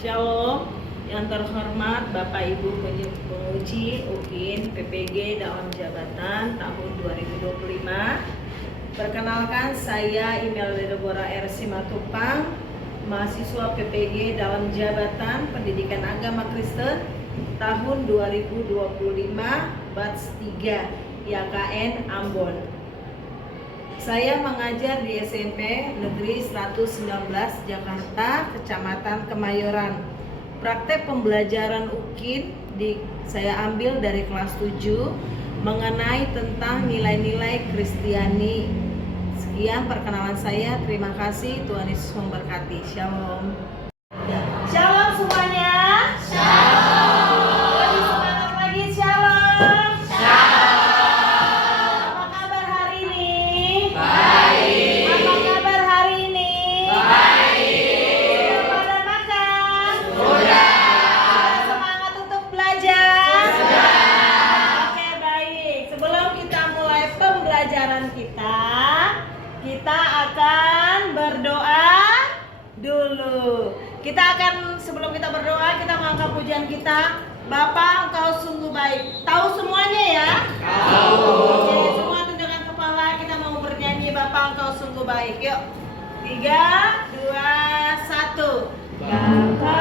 Shalom, yang terhormat Bapak Ibu penguji UIN PPG dalam jabatan tahun 2025. Perkenalkan, saya Imelda Deborah R. Simatupang, mahasiswa PPG dalam jabatan Pendidikan Agama Kristen tahun 2025, batch 3, YKN Ambon. Saya mengajar di SMP Negeri 119 Jakarta, Kecamatan Kemayoran. Praktek pembelajaran UKIN saya ambil dari kelas 7 mengenai tentang nilai-nilai Kristiani. Sekian perkenalan saya. Terima kasih. Tuhan Yesus memberkati. Shalom. Shalom semuanya. Shalom. Lebih semangat lagi. Shalom. Kita akan berdoa dulu. Sebelum kita berdoa, kita mengangkat pujian kita. Bapa, Engkau sungguh baik. Tahu semuanya ya? Tahu. Oke, semua tundukkan kepala, kita mau bernyanyi Bapa, Engkau sungguh baik. Yuk. 3, 2, 1. Bapa,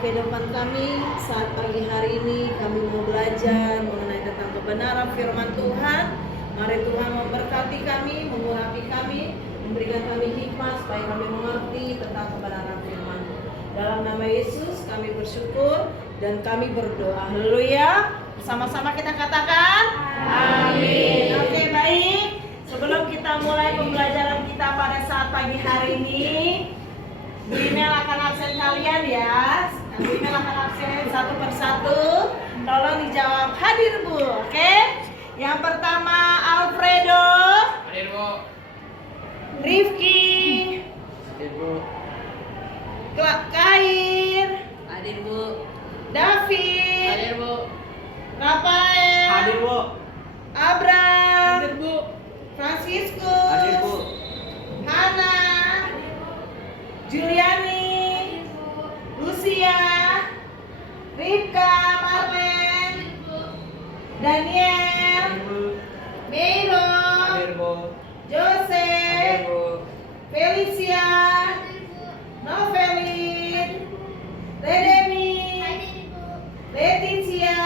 kehidupan kami saat pagi hari ini kami mau belajar mengenai tentang kebenaran firman Tuhan. Mari Tuhan memberkati kami, mengurapi kami, memberikan kami hikmat supaya kami mengerti tentang kebenaran firman. Dalam nama Yesus kami bersyukur dan kami berdoa. Haleluya. Sama-sama kita katakan amin. Oke, baik. Sebelum kita mulai pembelajaran kita pada saat pagi hari ini, Bu Imel akan absen kalian ya. Bu Imel akan absen satu persatu. Tolong dijawab hadir Bu. Oke. Yang pertama Alfredo. Hadir Bu. Rifki. Hadir Bu. Kair. Hadir Bu. David. Hadir Bu. Rafael. Hadir Bu. Abraham. Hadir Bu. Franciscus. Hadir Bu. Hana. Juliani, Lucia, Ripka, Marlen, Daniel, Meiro, Jose, Felicia, Novelin, Redemi, Leticia,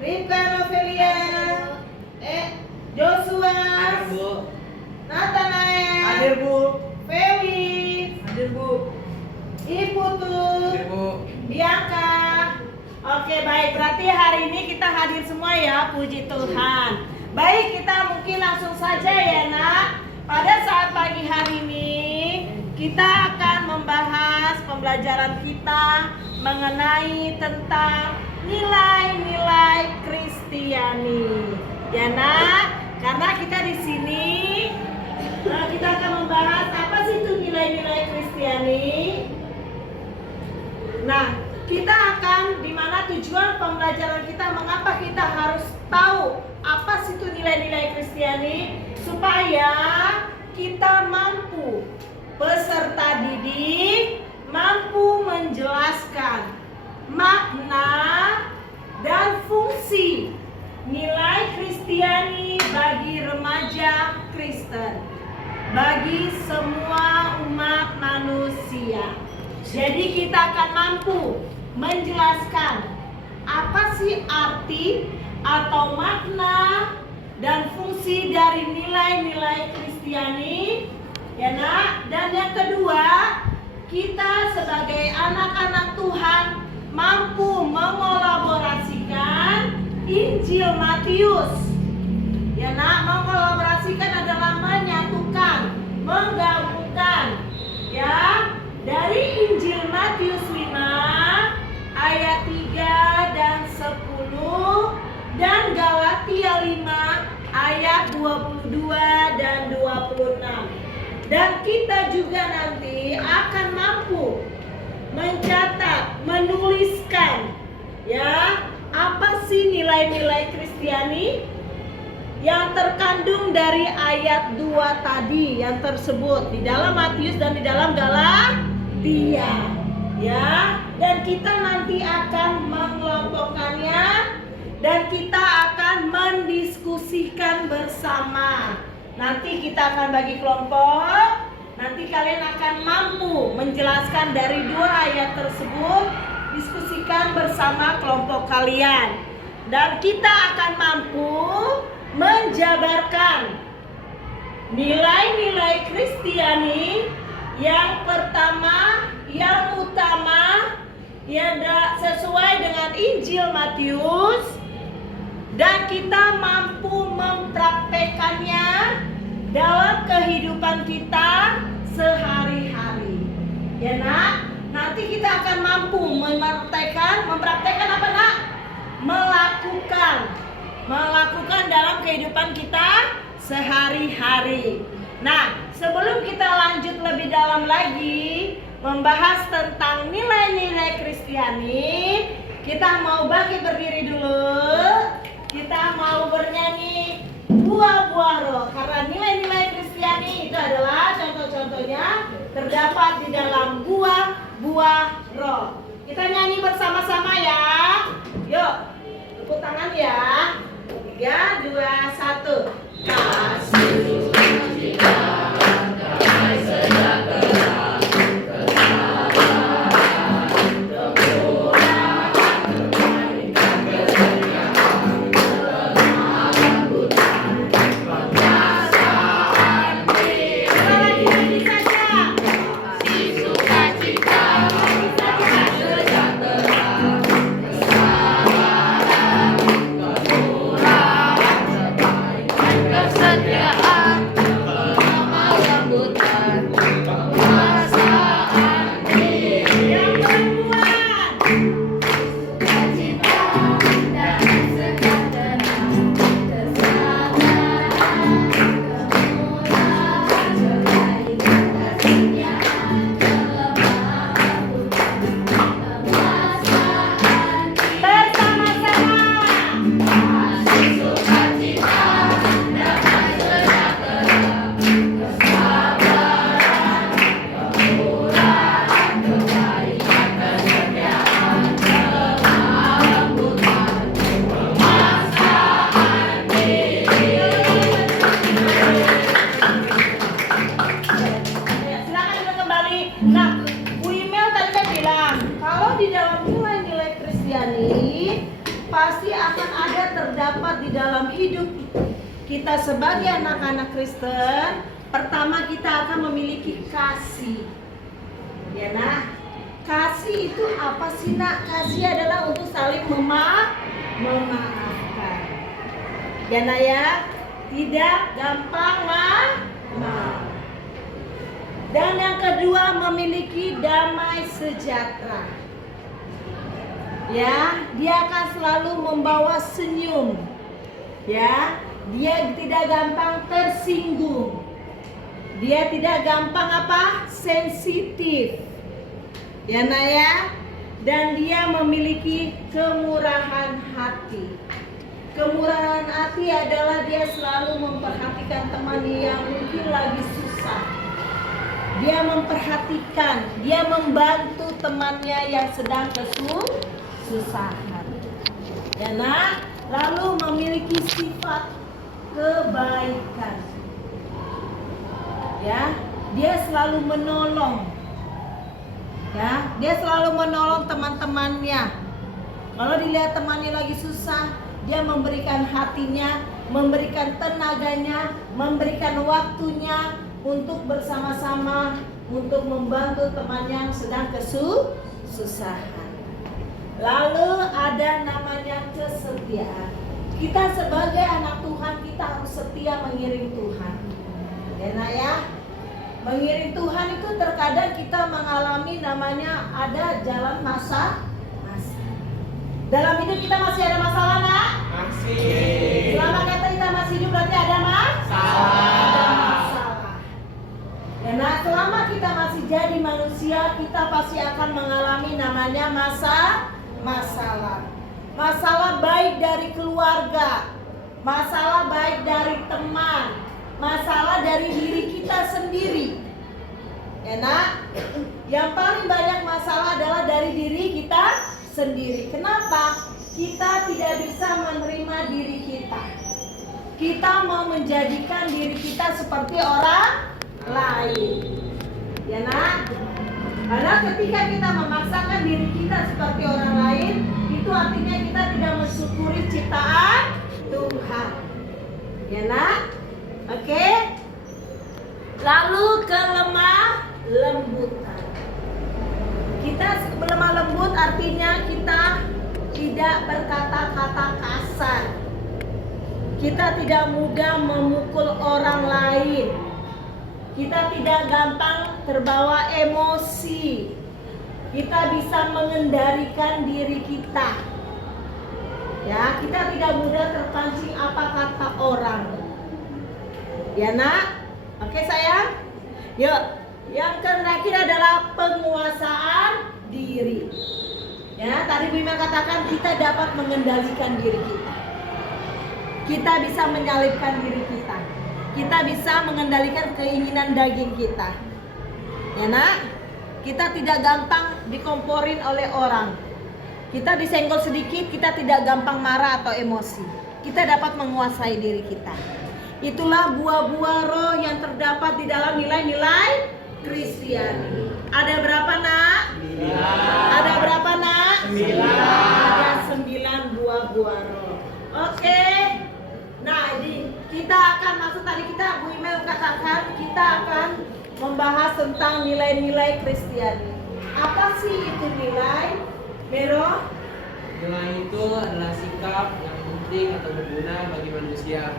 Ripka Novelia, Joshua, Nathanael, Feli, Ibu tuh. Hadir, Bu. Bianca. Oke, baik. Berarti hari ini kita hadir semua ya, puji Tuhan. Baik, kita mungkin langsung saja ya, Nak. Pada saat pagi hari ini kita akan membahas pembelajaran kita mengenai tentang nilai-nilai Kristiani. Ya, Nak. Karena kita di sini kita akan membahas apa sih itu nilai-nilai Kristiani. Nah, kita akan dimana tujuan pembelajaran kita, mengapa kita harus tahu apa sih itu nilai-nilai Kristiani, supaya kita mampu, peserta didik mampu menjelaskan makna dan fungsi nilai Kristiani bagi remaja Kristen, bagi semua umat manusia. Jadi kita akan mampu menjelaskan apa sih arti atau makna dan fungsi dari nilai-nilai Kristiani, ya Nak. Dan yang kedua, kita sebagai anak-anak Tuhan mampu mengolaborasikan Injil Matius. Ya Nak, mengolaborasikan adalah menyatukan, menggabungkan, ya, dari Injil Matius 5 ayat 3 dan 10 dan Galatia 5 ayat 22 dan 26. Dan kita juga nanti akan mampu mencatat, menuliskan, ya, apa sih nilai-nilai Kristiani yang terkandung dari ayat 2 tadi yang tersebut di dalam Matius dan di dalam Galatia, ya. Dan kita nanti akan mengelompokkannya dan kita akan mendiskusikan bersama. Nanti kita akan bagi kelompok. Nanti kalian akan mampu menjelaskan dari 2 ayat tersebut, diskusikan bersama kelompok kalian. Dan kita akan mampu menjabarkan nilai-nilai Kristiani yang pertama, yang utama, yang sesuai dengan Injil Matius, dan kita mampu mempraktekannya dalam kehidupan kita sehari-hari. Ya Nak, nanti kita akan mampu mempraktekkan apa Nak? Melakukan dalam kehidupan kita sehari-hari. Nah, sebelum kita lanjut lebih dalam lagi membahas tentang nilai-nilai Kristiani, kita mau berdiri dulu. Kita mau bernyanyi buah-buah roh, karena nilai-nilai Kristiani itu adalah contoh-contohnya terdapat di dalam buah-buah roh. Kita nyanyi bersama-sama ya. Yuk, tepuk tangan ya. 3, 2, 1. Kasih sukacita, damai sejahtera, kesabaran, kemurahan, kebaikan, kesetiaan, kelemah lembutan, perkasaan diri. Lagi saja. Kasih sukacita, damai sejahtera, kesabaran, kemurahan, kebaikan, kesetiaan, kelemah lembutan, perkasaan diri. Yang perempuan. Sukacita, damai sejahtera, kesabaran, kemurahan, kebaikan, kesetiaan, kelemah lembutan, perkasaan diri. Bersama-sama. Kasih sukacita, damai sejahtera, kesabaran, kemurahan, kebaikan, kesetiaan, kelemah lembutan, perkasaan diri. Silakan kita kembali. Nah, Bu Imel tadi kan bilang kalau di dalam nilai-nilai Kristiani pasti akan ada terdapat di dalam hidup kita sebagai anak-anak Kristen. Pertama, kita akan memiliki kasih. Ya nah, kasih itu apa sih nak? Kasih adalah untuk saling memaafkan. Ya nak ya, tidak gampang maaf. Dan yang kedua, memiliki damai sejahtera. Ya, dia akan selalu membawa senyum. Ya, dia tidak gampang tersinggung. Dia tidak gampang sensitif. Ya nak ya. Dan dia memiliki kemurahan hati. Kemurahan hati adalah dia selalu memperhatikan teman yang mungkin lagi susah. Dia memperhatikan, dia membantu temannya yang sedang kesusahan. Ya nak, lalu memiliki sifat kebaikan. Ya, dia selalu menolong. Ya, dia selalu menolong teman-temannya. Kalau dilihat temannya lagi susah, dia memberikan hatinya, memberikan tenaganya, memberikan waktunya untuk bersama-sama untuk membantu teman yang sedang kesusahan. Lalu ada namanya kesetiaan. Kita sebagai anak Tuhan, kita harus setia mengiring Tuhan. Ya nak ya. Mengiring Tuhan itu terkadang kita mengalami namanya ada jalan masa. Dalam hidup kita masih ada masalah nak? Masih. Selama kita masih hidup berarti ada masalah. Ya nah, selama kita masih jadi manusia, kita pasti akan mengalami namanya masalah. Masalah baik dari keluarga, masalah baik dari teman, masalah dari diri kita sendiri. Ya nak, yang paling banyak masalah adalah dari diri kita sendiri. Kenapa? Kita tidak bisa menerima diri kita. Kita mau menjadikan diri kita seperti orang lain. Ya nak, karena ketika kita memaksakan diri kita seperti orang lain, itu artinya kita tidak mensyukuri ciptaan Tuhan. Ya nak? Oke. Lalu kelemah lembutan. Kita lemah lembut artinya kita tidak berkata-kata kasar. Kita tidak mudah memukul orang lain. Kita tidak gampang terbawa emosi. Kita bisa mengendalikan diri kita. Ya, kita tidak mudah terpancing apa kata orang. Ya nak? Oke sayang? Yuk, yang terakhir adalah penguasaan diri. Ya, tadi Bu Imel katakan kita dapat mengendalikan diri kita. Kita bisa menyalipkan diri kita. Kita bisa mengendalikan keinginan daging kita. Ya nak? Kita tidak gampang dikomporin oleh orang. Kita disenggol sedikit, kita tidak gampang marah atau emosi. Kita dapat menguasai diri kita. Itulah buah-buah roh yang terdapat di dalam nilai-nilai Kristiani. Ada berapa nak? 9. Ada berapa nak? 9. Ada 9 buah-buah roh. Oke. Nah, kita akan masuk tadi Bu Imel katakan kita akan membahas tentang nilai-nilai Kristiani. Apa sih itu nilai? Mero? Nilai itu adalah sikap yang penting atau berguna bagi manusia.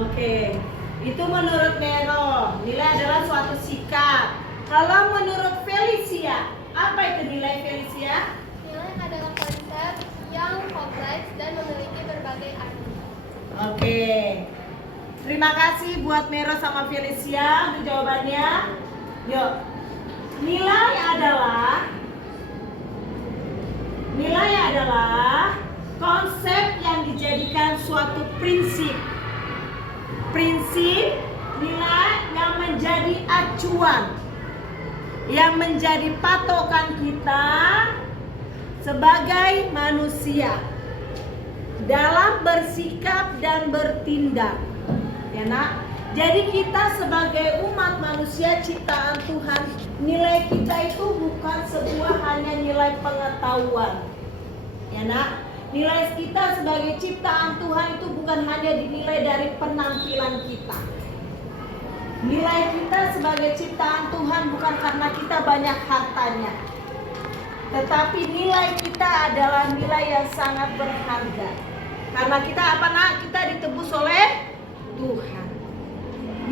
Oke, itu menurut Mero. Nilai adalah suatu sikap. Kalau menurut Felicia, apa itu nilai Felicia? Nilai adalah konsep yang kompleks dan memiliki berbagai arti. Oke. Terima kasih buat Mero sama Felicia untuk jawabannya. Yuk. Nilai adalah konsep yang dijadikan suatu prinsip. Prinsip nilai yang menjadi acuan, yang menjadi patokan kita sebagai manusia dalam bersikap dan bertindak. Ya nak? Jadi kita sebagai umat manusia ciptaan Tuhan, nilai kita itu bukan sebuah hanya nilai pengetahuan. Ya nak? Nilai kita sebagai ciptaan Tuhan itu bukan hanya dinilai dari penampilan kita. Nilai kita sebagai ciptaan Tuhan bukan karena kita banyak hartanya, tetapi nilai kita adalah nilai yang sangat berharga. Karena kita apa nak? Kita ditebus oleh Tuhan.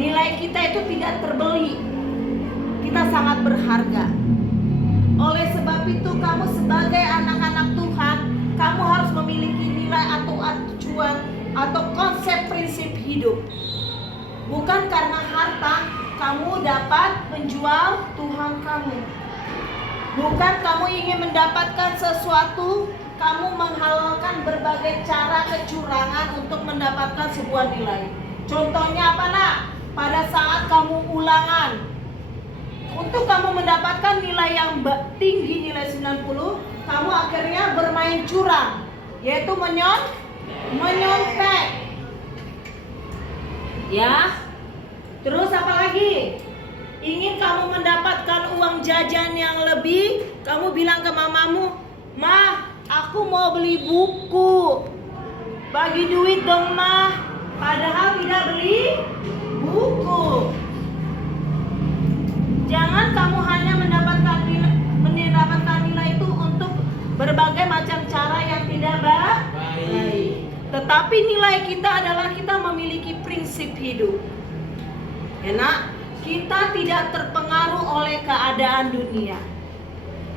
Nilai kita itu tidak terbeli. Kita sangat berharga. Oleh sebab itu kamu sebagai anak-anak Tuhan, kamu harus memiliki nilai atau acuan atau konsep prinsip hidup. Bukan karena harta kamu dapat menjual Tuhan kamu. Bukan kamu ingin mendapatkan sesuatu, kamu menghalalkan berbagai cara kecurangan untuk mendapatkan sebuah nilai. Contohnya apa nak? Pada saat kamu ulangan, untuk kamu mendapatkan nilai yang tinggi, nilai 90, kamu akhirnya bermain curang, yaitu menyontek. Ya. Terus apa lagi? Ingin kamu mendapatkan uang jajan yang lebih, kamu bilang ke mamamu, "Ma, aku mau beli buku. Bagi duit dong, Ma." Padahal tidak beli buku. Jangan kamu hanya mendapatkan nilai itu untuk berbagai macam cara yang tidak baik. Tetapi nilai kita adalah kita memiliki prinsip hidup. Enak, kita tidak terpengaruh oleh keadaan dunia.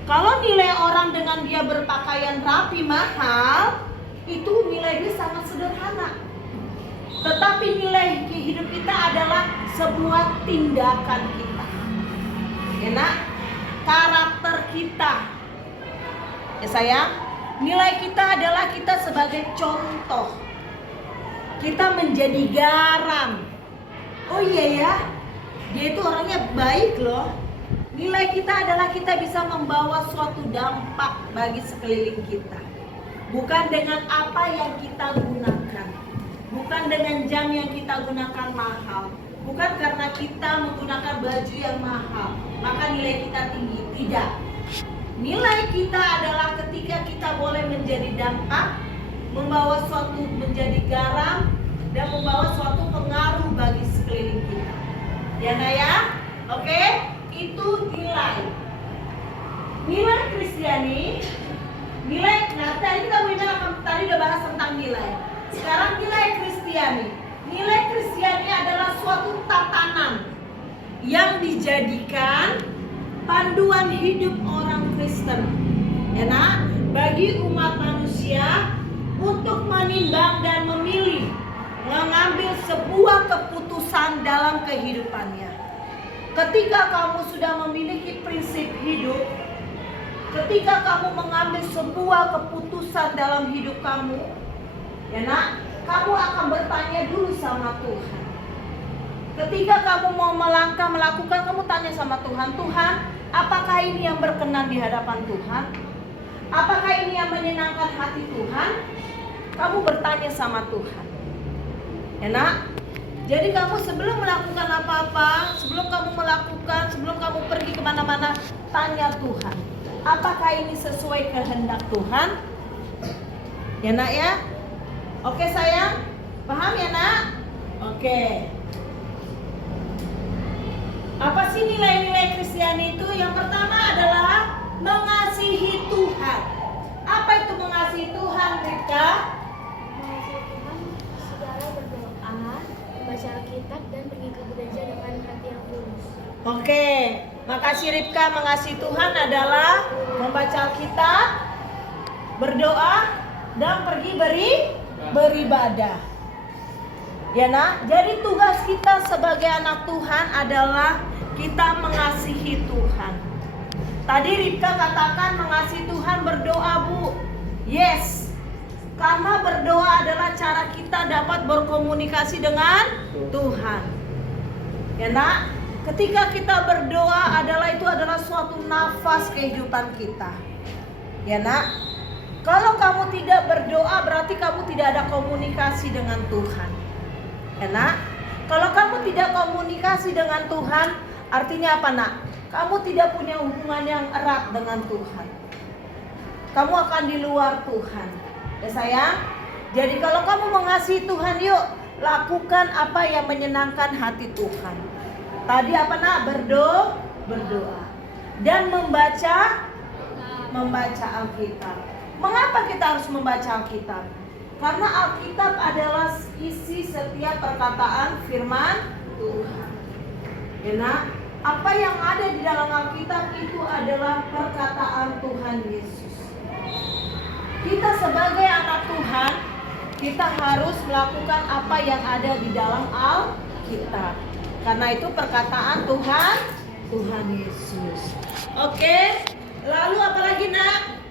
Kalau nilai orang dengan dia berpakaian rapi mahal, itu nilai dia sangat sederhana. Tetapi nilai hidup kita adalah sebuah tindakan kita. Enak, karakter kita. Ya sayang, nilai kita adalah kita sebagai contoh. Kita menjadi garam. Oh iya ya, dia itu orangnya baik loh. Nilai kita adalah kita bisa membawa suatu dampak bagi sekeliling kita. Bukan dengan apa yang kita gunakan. Bukan dengan jam yang kita gunakan mahal. Bukan karena kita menggunakan baju yang mahal, maka nilai kita tinggi. Tidak. Nilai kita adalah ketika kita boleh menjadi dampak, membawa suatu menjadi garam, dan membawa suatu pengaruh bagi sekeliling kita. Ya nak ya? Oke? Itu nilai. Nilai Kristiani. Nah tadi tadi udah bahas tentang nilai. Sekarang nilai Kristiani. Nilai Kristiani adalah suatu tatanan yang dijadikan panduan hidup orang Kristen. Ya nak? Bagi umat manusia untuk menimbang dan memilih, mengambil sebuah keputusan dalam kehidupannya. Ketika kamu sudah memiliki prinsip hidup, ketika kamu mengambil sebuah keputusan dalam hidup kamu, ya nak, kamu akan bertanya dulu sama Tuhan. Ketika kamu mau melakukan, kamu tanya sama Tuhan, Tuhan, apakah ini yang berkenan di hadapan Tuhan? Apakah ini yang menyenangkan hati Tuhan? Kamu bertanya sama Tuhan. Ya nak, jadi kamu sebelum melakukan apa-apa, sebelum kamu pergi kemana-mana, tanya Tuhan, apakah ini sesuai kehendak Tuhan? Ya nak ya, oke sayang, paham ya nak? Oke. Apa sih nilai-nilai Kristiani itu? Yang pertama adalah mengasihi Tuhan. Apa itu mengasihi Tuhan, Rika? Membaca Alkitab dan pergi ke gereja dengan hati yang tulus. Oke, makasih Ripka. Mengasihi Tuhan adalah membaca Alkitab, berdoa, dan pergi beribadah. Ya nak, jadi tugas kita sebagai anak Tuhan adalah kita mengasihi Tuhan. Tadi Ripka katakan mengasihi Tuhan berdoa, Bu. Yes. Karena berdoa adalah cara kita dapat berkomunikasi dengan Tuhan. Ya nak, ketika kita berdoa itu adalah suatu nafas kehidupan kita. Ya nak, kalau kamu tidak berdoa berarti kamu tidak ada komunikasi dengan Tuhan. Ya nak, kalau kamu tidak komunikasi dengan Tuhan, artinya apa nak? Kamu tidak punya hubungan yang erat dengan Tuhan. Kamu akan di luar Tuhan. Ya sayang, jadi kalau kamu mengasihi Tuhan, yuk lakukan apa yang menyenangkan hati Tuhan. Tadi apa nak? Berdoa. Dan membaca Alkitab. Mengapa kita harus membaca Alkitab? Karena Alkitab adalah isi setiap perkataan firman Tuhan. Ya nak, apa yang ada di dalam Alkitab itu adalah perkataan Tuhan Yesus. Kita sebagai anak Tuhan, kita harus melakukan apa yang ada di dalam Alkitab. Karena itu perkataan Tuhan Yesus. Oke, lalu apa lagi nak?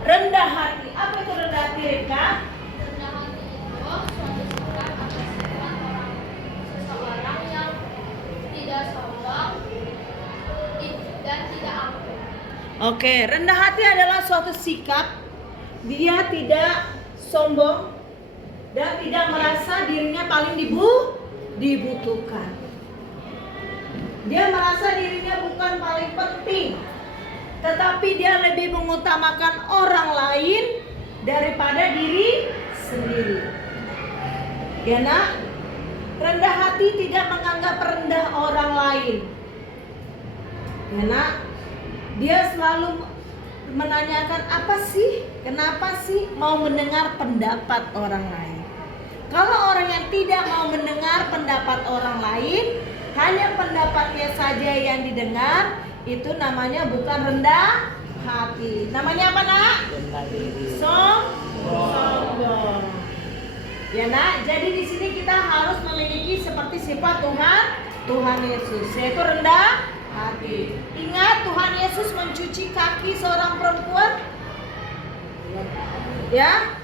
Rendah hati. Apa itu rendah hati, Rika? Rendah hati itu suatu sikap atau sifat seseorang yang tidak sombong dan tidak angkuh. Oke, rendah hati adalah suatu sikap. Dia tidak sombong dan tidak merasa dirinya paling dibutuhkan. Dia merasa dirinya bukan paling penting, tetapi dia lebih mengutamakan orang lain daripada diri sendiri. Ya nak, rendah hati tidak menganggap rendah orang lain. Ya nak, dia selalu menanyakan kenapa sih mau mendengar pendapat orang lain. Kalau orang yang tidak mau mendengar pendapat orang lain, hanya pendapatnya saja yang didengar, itu namanya bukan rendah hati. Namanya apa nak? Rendah diri. Sombong. Ya nak, jadi di sini kita harus memiliki seperti sifat Tuhan Yesus, yaitu rendah hati. Ingat Tuhan Yesus mencuci kaki seorang perempuan. Ya,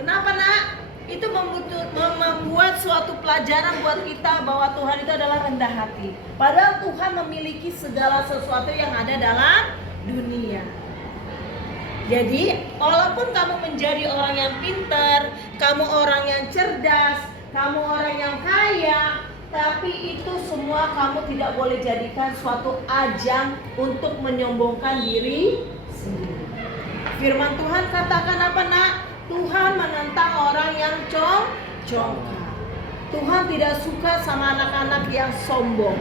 kenapa nak? Itu membuat suatu pelajaran buat kita bahwa Tuhan itu adalah rendah hati. Padahal Tuhan memiliki segala sesuatu yang ada dalam dunia. Jadi, walaupun kamu menjadi orang yang pintar, kamu orang yang cerdas, kamu orang yang kaya, tapi itu semua kamu tidak boleh jadikan suatu ajang untuk menyombongkan diri sendiri. Firman Tuhan katakan apa nak? Tuhan menentang orang yang congkak. Tuhan tidak suka sama anak-anak yang sombong.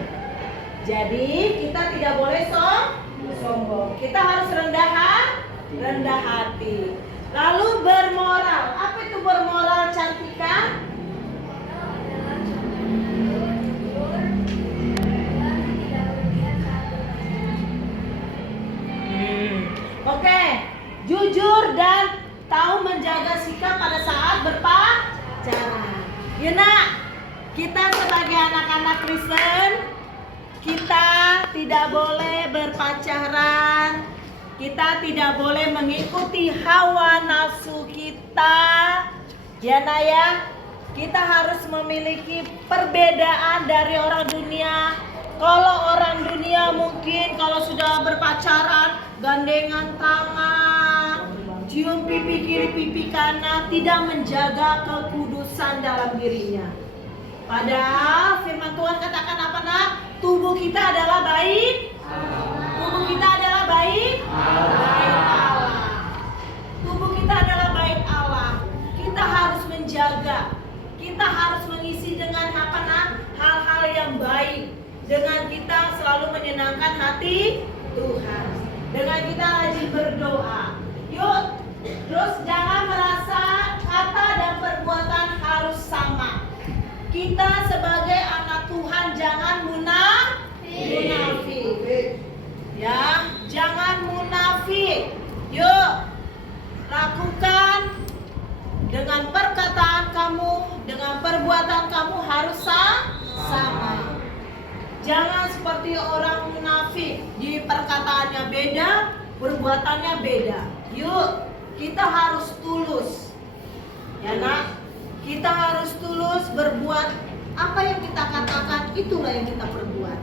Jadi kita tidak boleh sombong. Kita harus rendah hati. Lalu bermoral. Apa itu bermoral, Cantika? Oke, jujur dan tahu menjaga sikap pada saat berpacaran. Ya nak, kita sebagai anak-anak Kristen, kita tidak boleh berpacaran. Kita tidak boleh mengikuti hawa nafsu kita. Ya nak ya, kita harus memiliki perbedaan dari orang dunia. Kalau orang dunia mungkin kalau sudah berpacaran gandengan tangan, cium pipi kiri pipi kanan, tidak menjaga kekudusan dalam dirinya. Padahal firman Tuhan katakan apa nak? Tubuh kita adalah baik. Tubuh kita adalah baik Allah. Tubuh kita adalah baik Allah. Kita harus menjaga. Kita harus mengisi dengan apa nak? Hal-hal yang baik. Dengan kita selalu menyenangkan hati Tuhan. Dengan kita rajin berdoa. Yuk, terus jangan merasa kata dan perbuatan harus sama. Kita sebagai anak Tuhan jangan munafik. Ya, jangan munafik. Yuk, lakukan dengan perkataan kamu, dengan perbuatan kamu harus sama. Jangan seperti orang munafik, di perkataannya beda, perbuatannya beda. Yuk, kita harus tulus. Ya nak, kita harus tulus berbuat apa yang kita katakan, itulah yang kita perbuat.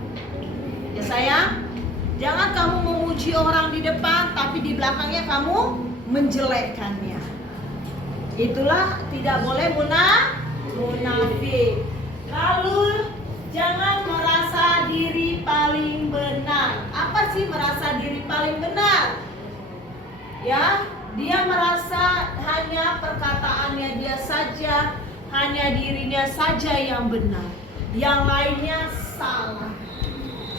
Ya sayang, jangan kamu memuji orang di depan, tapi di belakangnya kamu menjelekkannya. Itulah tidak boleh munafik. Lalu jangan merasa diri paling benar. Apa sih merasa diri paling benar? Ya, dia merasa hanya perkataannya dia saja, hanya dirinya saja yang benar. Yang lainnya bersalah.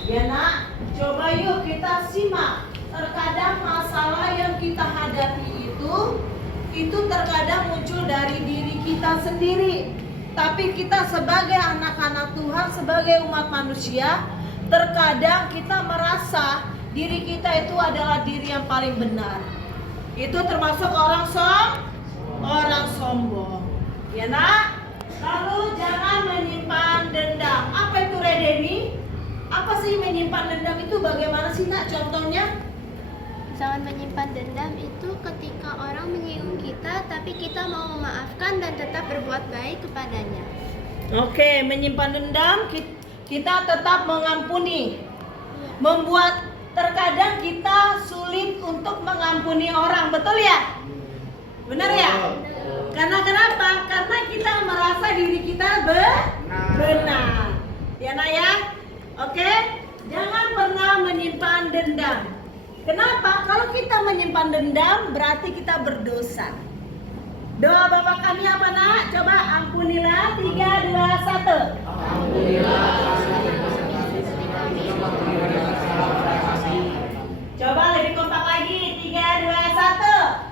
Ya nak, coba yuk kita simak. Terkadang masalah yang kita hadapi itu terkadang muncul dari diri kita sendiri. Tapi kita sebagai anak-anak Tuhan, sebagai umat manusia, terkadang kita merasa diri kita itu adalah diri yang paling benar. Itu termasuk orang sombong. Ya nak? Lalu jangan menyimpan dendam. Apa itu Redeni? Apa sih menyimpan dendam itu? Bagaimana sih nak contohnya? Jangan menyimpan dendam itu ketika orang menyinggung kita, tapi kita mau memaafkan dan tetap berbuat baik kepadanya. Oke, menyimpan dendam kita tetap mengampuni. Membuat terkadang kita sulit untuk mengampuni orang, betul ya? Benar ya? Karena kenapa? Karena kita merasa diri kita benar. Ya nak ya? Oke? Jangan pernah menyimpan dendam. Kenapa? Kalau kita menyimpan dendam berarti kita berdosa. Doa Bapa kami apa nak? Coba ampunilah. 3, 2, 1. Ampunilah. Coba lebih kompak lagi. 3, 2, 1.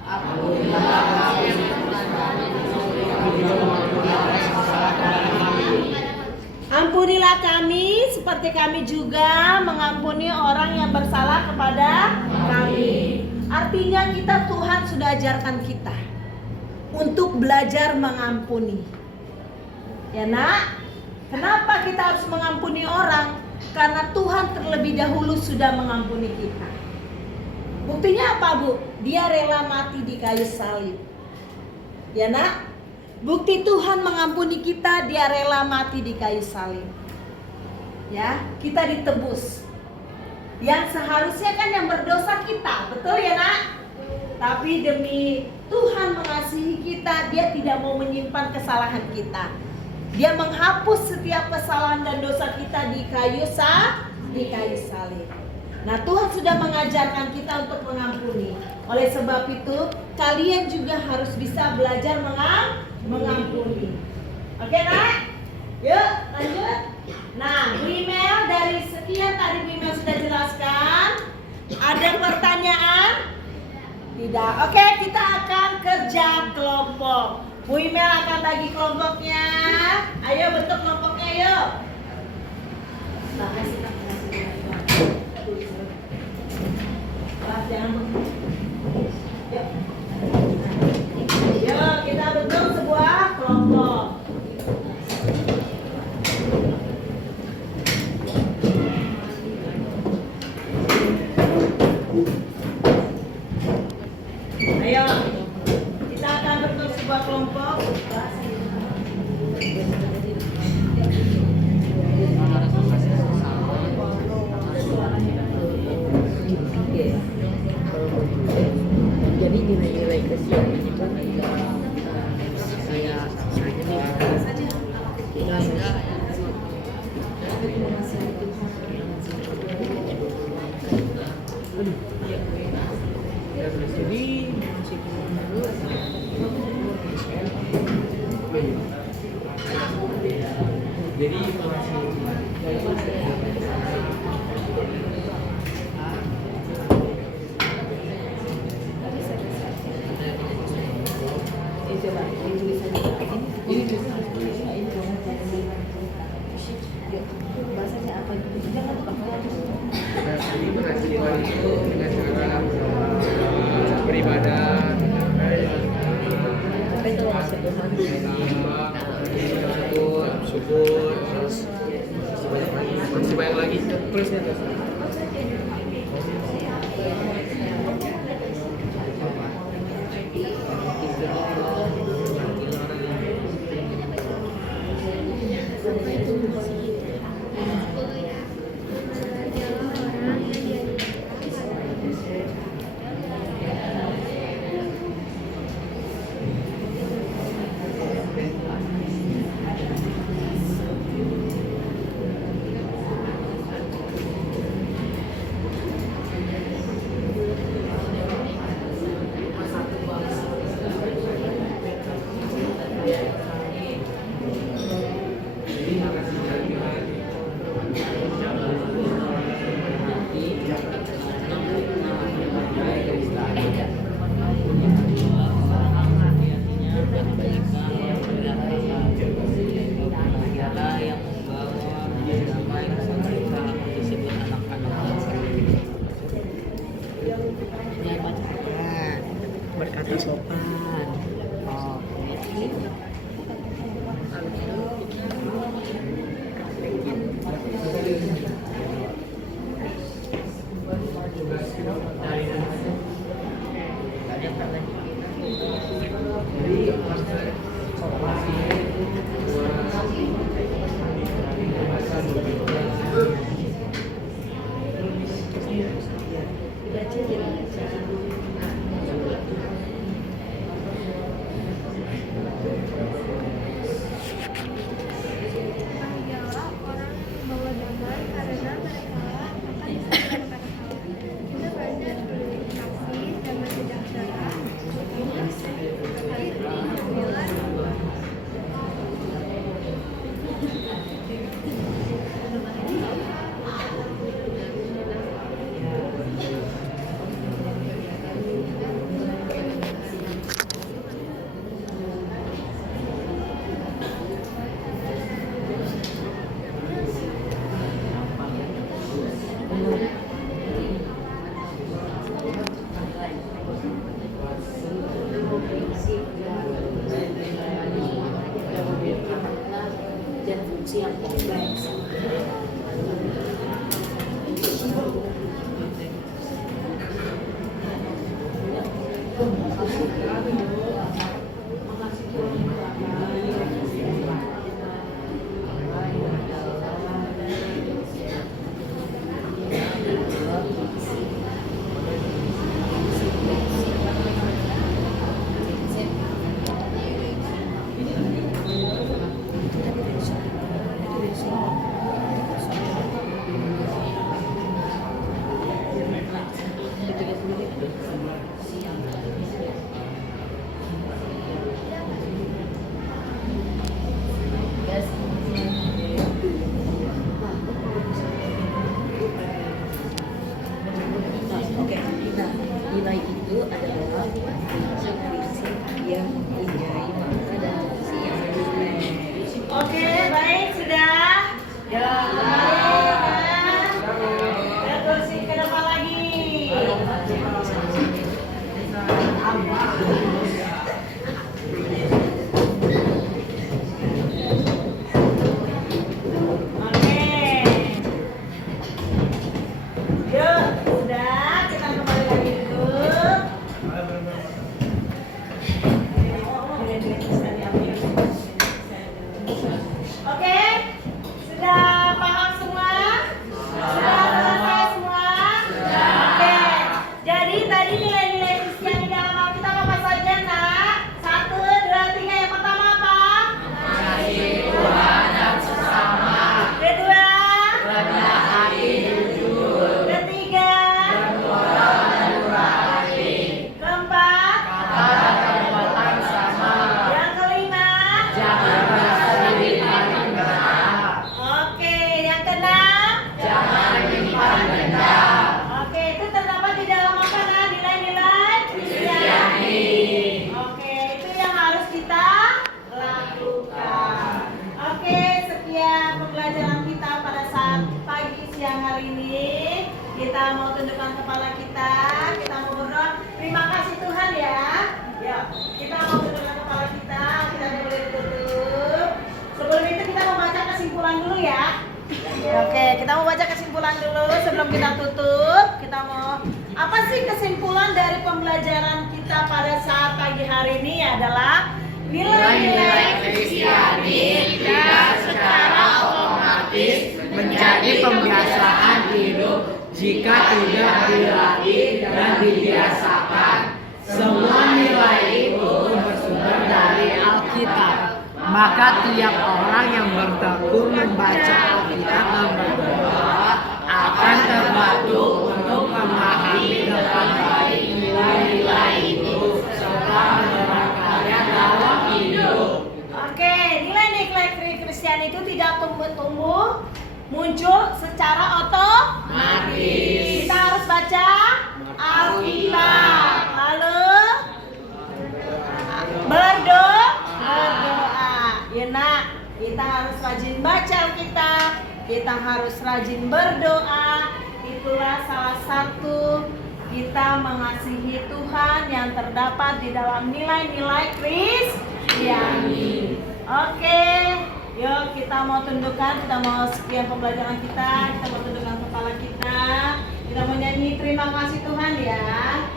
Ampunilah kami seperti kami juga mengampuni orang yang bersalah kepada kami. Artinya Tuhan sudah ajarkan kita untuk belajar mengampuni. Ya nak, kenapa kita harus mengampuni orang? Karena Tuhan terlebih dahulu sudah mengampuni kita. Buktinya apa Bu? Dia rela mati di kayu salib. Ya nak? Bukti Tuhan mengampuni kita, dia rela mati di kayu salib. Ya, kita ditebus. Yang seharusnya kan yang berdosa kita, betul ya nak? Tapi demi Tuhan mengasihi kita, dia tidak mau menyimpan kesalahan kita. Dia menghapus setiap kesalahan dan dosa kita di kayu salib. Nah, Tuhan sudah mengajarkan kita untuk mengampuni. Oleh sebab itu, kalian juga harus bisa belajar mengampuni. Oke nak? Yuk lanjut. Nah, Bu Imel, dari sekian tadi Bu Imel sudah jelaskan. Ada pertanyaan? Tidak. Oke, kita akan kerja kelompok. Bu Imel akan bagi kelompoknya. Ayo bentuk kelompoknya yuk. Yuk kita bentuk sebuah kelompok. Ayo, kita akan bentuk sebuah kelompok. Jadi nilai-nilai kesiapan itu saya Jadi ini mengajarkan itu dengan cara beribadah, syukur, terus masih banyak lagi. sopan. Oh, Berbahagialah orang yang membawa damai karena mereka akan diselamatkan pada Allah. Kita banyak berterima kasih dan bersejahtera. dan fungsi yang baik. Oke, nah nilai itu adalah prinsip-prinsip yang mempunyai makna dan fungsi yang berbeda. Oke, baik, sudah. Ya, ya, kursi ke depan lagi. Oke. Yuk, sudah. Kita kembali lagi duduk. Oke, sudah paham semua? Sudah selesai semua? Oke, jadi tadi nilai-nilai Kristen di dalam Alkitab apa saja, nak? 1, 2, 3. Yang pertama apa? Mengasihi Tuhan dan sesama. Kedua? Rendah hati, jujur. Ketiga? Bermoral dan murah hati. Keempat? Kata dan perbuatan sama. Yang kelima? Jangan merasa diri paling benar. Oke, yang keenam? Jangan menyimpan dendam. Oke, itu terdapat di dalam apa, nah? Nilai-nilai Kristiani. Oke, itu yang harus kita lakukan. Oke, sekian pembelajaran kita pada saat pagi siang hari ini. Kita mau tundukkan kepala kita mau berdoa. Terima kasih Tuhan ya. Ya, kita mau tundukkan kepala kita boleh ditutup. Sebelum itu kita mau baca kesimpulan dulu ya. Oke, kita mau baca kesimpulan dulu sebelum kita tutup. Kita mau apa sih kesimpulan dari pembelajaran kita pada saat pagi hari ini adalah nilai-nilai Kristiani tidak secara otomatis menjadi pembiasaan hidup jika tidak dilatih dan dibiasakan. Semua nilai itu bersumber dari Alkitab. Maka tiap orang yang bertekun membaca Alkitab dan berdoa akan terbantu untuk memahami dengan baik nilai-nilai itu serta menerapkannya dalam hidup. Oke, nilai-nilai Kristiani itu tidak tumbuh muncul secara otomatis. Kita harus baca Alkitab, lalu berdoa. Ya nak, kita harus rajin baca Alkitab, kita harus rajin berdoa. Itulah salah satu kita mengasihi Tuhan yang terdapat di dalam nilai-nilai Kristiani. Oke, yuk kita mau tundukkan, kita mau sekian pembelajaran kita mau tundukkan kepala kita. Kita mau nyanyi terima kasih Tuhan ya.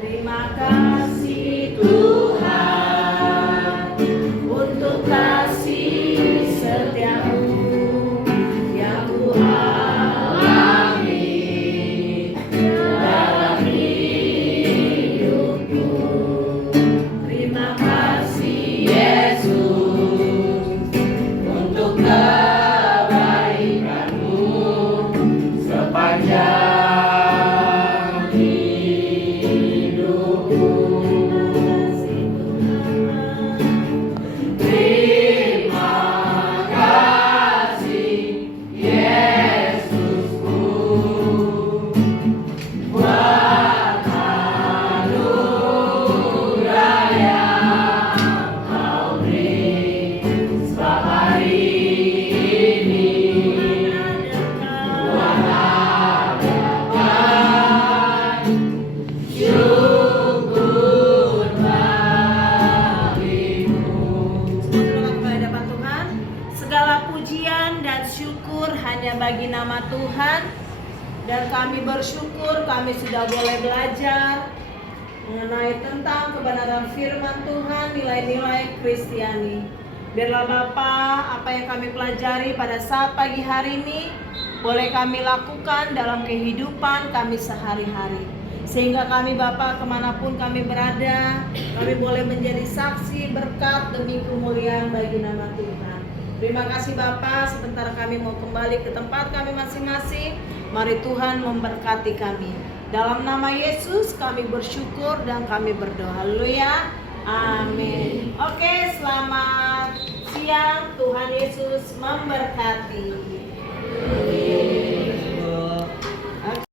Terima kasih Tuhan untuk kasih setiamu yang Ku alami dalam hidupku. Terima kasih Yesus untuk kebaikanmu sepanjang bagi nama Tuhan, dan kami bersyukur kami sudah boleh belajar mengenai tentang kebenaran firman Tuhan, nilai-nilai Kristiani. Biarlah Bapa, apa yang kami pelajari pada saat pagi hari ini boleh kami lakukan dalam kehidupan kami sehari-hari, sehingga kami Bapa kemanapun kami berada, kami boleh menjadi saksi berkat demi kemuliaan bagi nama Tuhan. Terima kasih Bapa, sebentar kami mau kembali ke tempat kami masing-masing. Mari Tuhan memberkati kami. Dalam nama Yesus kami bersyukur dan kami berdoa. Haleluya. Amin. Oke, selamat siang. Tuhan Yesus memberkati.